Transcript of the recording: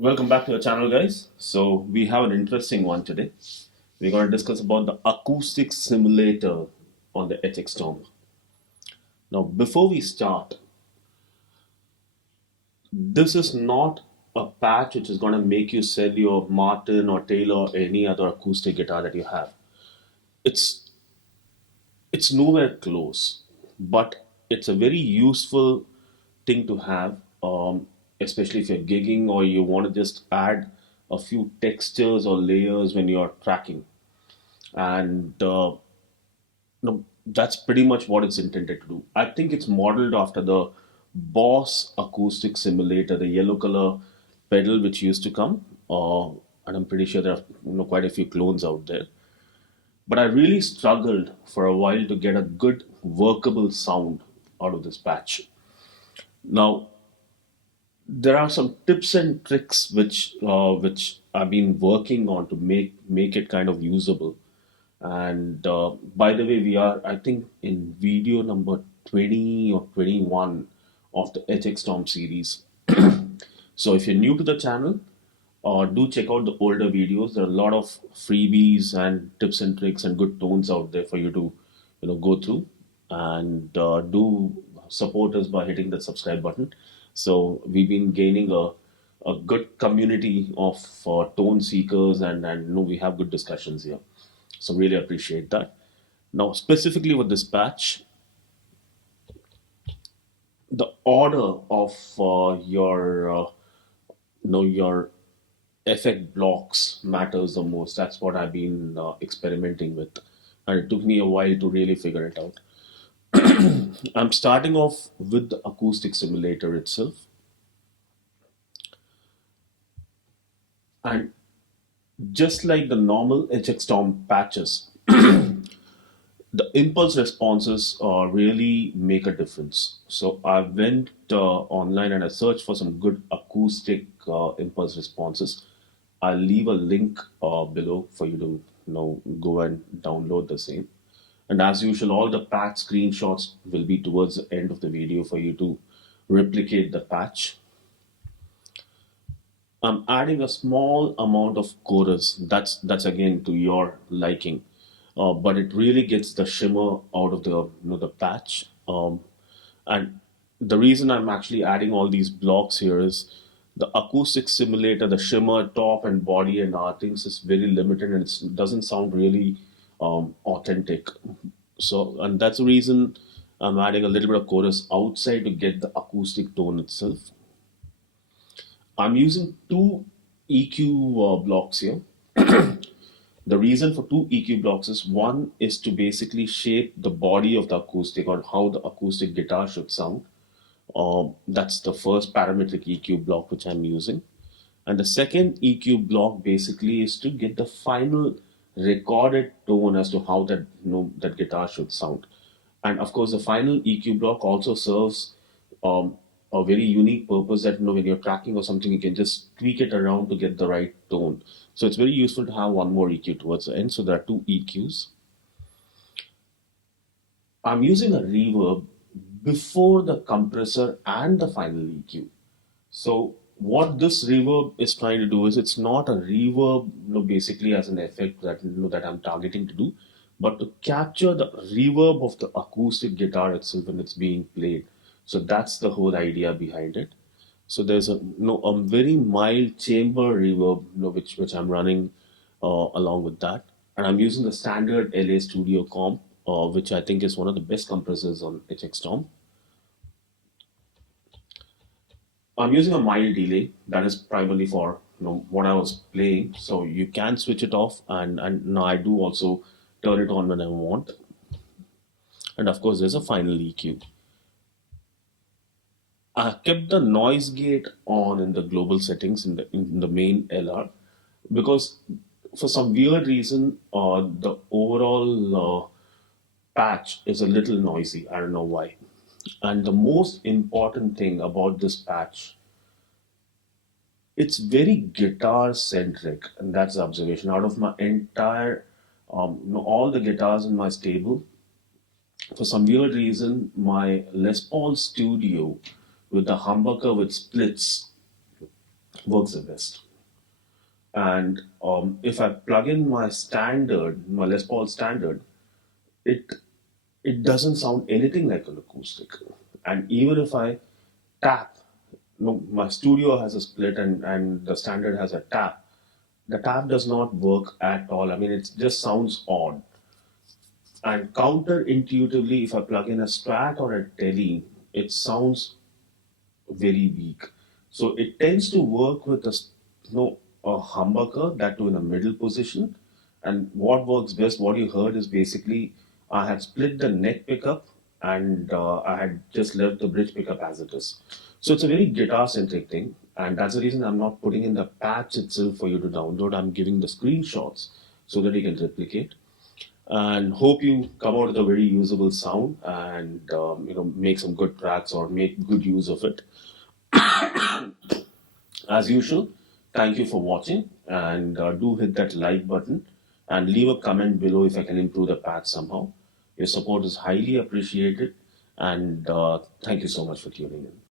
Welcome back to the channel, guys. So we have an interesting one today. We're going to discuss about the acoustic simulator on the HX Stomp. Now, before we start, this is not a patch which is going to make you sell your Martin or Taylor or any other acoustic guitar that you have. It's it's nowhere close, but it's a very useful thing to have, especially if you're gigging or you want to just add a few textures or layers when you're tracking. And no, that's pretty much what it's intended to do. I think it's modeled after the Boss acoustic simulator, the yellow color pedal which used to come, and I'm pretty sure there are quite a few clones out there. But I really struggled for a while to get a good workable sound out of this patch. Now, there are some tips and tricks which I've been working on to make it kind of usable. And by the way, we are, I think, in video number 20 or 21 of the HX Stomp series. So if you're new to the channel, do check out the older videos. There are a lot of freebies and tips and tricks and good tones out there for you to, go through. And do support us by hitting the subscribe button. So we've been gaining a good community of tone seekers, and we have good discussions here. So really appreciate that. Now, specifically with this patch, the order of your effect blocks matters the most. That's what I've been experimenting with, and it took me a while to really figure it out. I'm starting off with the acoustic simulator itself, and just like the normal HX Stomp patches, the impulse responses really make a difference. So I went online and I searched for some good acoustic impulse responses. I'll leave a link below for you to go and download the same. And as usual, all the patch screenshots will be towards the end of the video for you to replicate the patch. I'm adding a small amount of chorus. That's again to your liking, but it really gets the shimmer out of the patch. And the reason I'm actually adding all these blocks here is the acoustic simulator, the shimmer, top and body and things is very limited and it doesn't sound really authentic. So, and that's the reason I'm adding a little bit of chorus outside to get the acoustic tone itself. I'm using two EQ blocks here. The reason for two EQ blocks is one is to basically shape the body of the acoustic or how the acoustic guitar should sound. That's the first parametric EQ block which I'm using. And the second EQ block basically is to get the final recorded tone as to how that guitar should sound. And of course, the final EQ block also serves a very unique purpose that when you're tracking or something, you can just tweak it around to get the right tone. So it's very useful to have one more EQ towards the end. So there are two EQs. I'm using a reverb before the compressor and the final EQ. So what this reverb is trying to do is it's not a reverb, basically as an effect that I'm targeting to do, but to capture the reverb of the acoustic guitar itself when it's being played. So that's the whole idea behind it. So there's a very mild chamber reverb, which I'm running along with that, and I'm using the standard LA Studio comp, which I think is one of the best compressors on HX Stomp. I'm using a mild delay that is primarily for what I was playing. So you can switch it off, and now I do also turn it on when I want. And of course, there's a final EQ. I kept the noise gate on in the global settings in the main LR because for some weird reason the overall patch is a little noisy. I don't know why. And the most important thing about this patch, it's very guitar centric, and that's the observation. Out of my entire, all the guitars in my stable, for some weird reason, my Les Paul Studio with the humbucker with splits works the best. And if I plug in my Les Paul standard, it it doesn't sound anything like an acoustic. And even if I tap, no, my studio has a split and the standard has a tap. The tap does not work at all. I mean, it just sounds odd. And counterintuitively, if I plug in a Strat or a Tele, it sounds very weak. So it tends to work with a humbucker, that too in a middle position. And what works best, what you heard is basically I had split the neck pickup and I had just left the bridge pickup as it is. So it's a very guitar centric thing. And that's the reason I'm not putting in the patch itself for you to download. I'm giving the screenshots so that you can replicate. And hope you come out with a very usable sound and make some good tracks or make good use of it. As usual, thank you for watching and do hit that like button and leave a comment below if I can improve the patch somehow. Your support is highly appreciated and thank you so much for tuning in.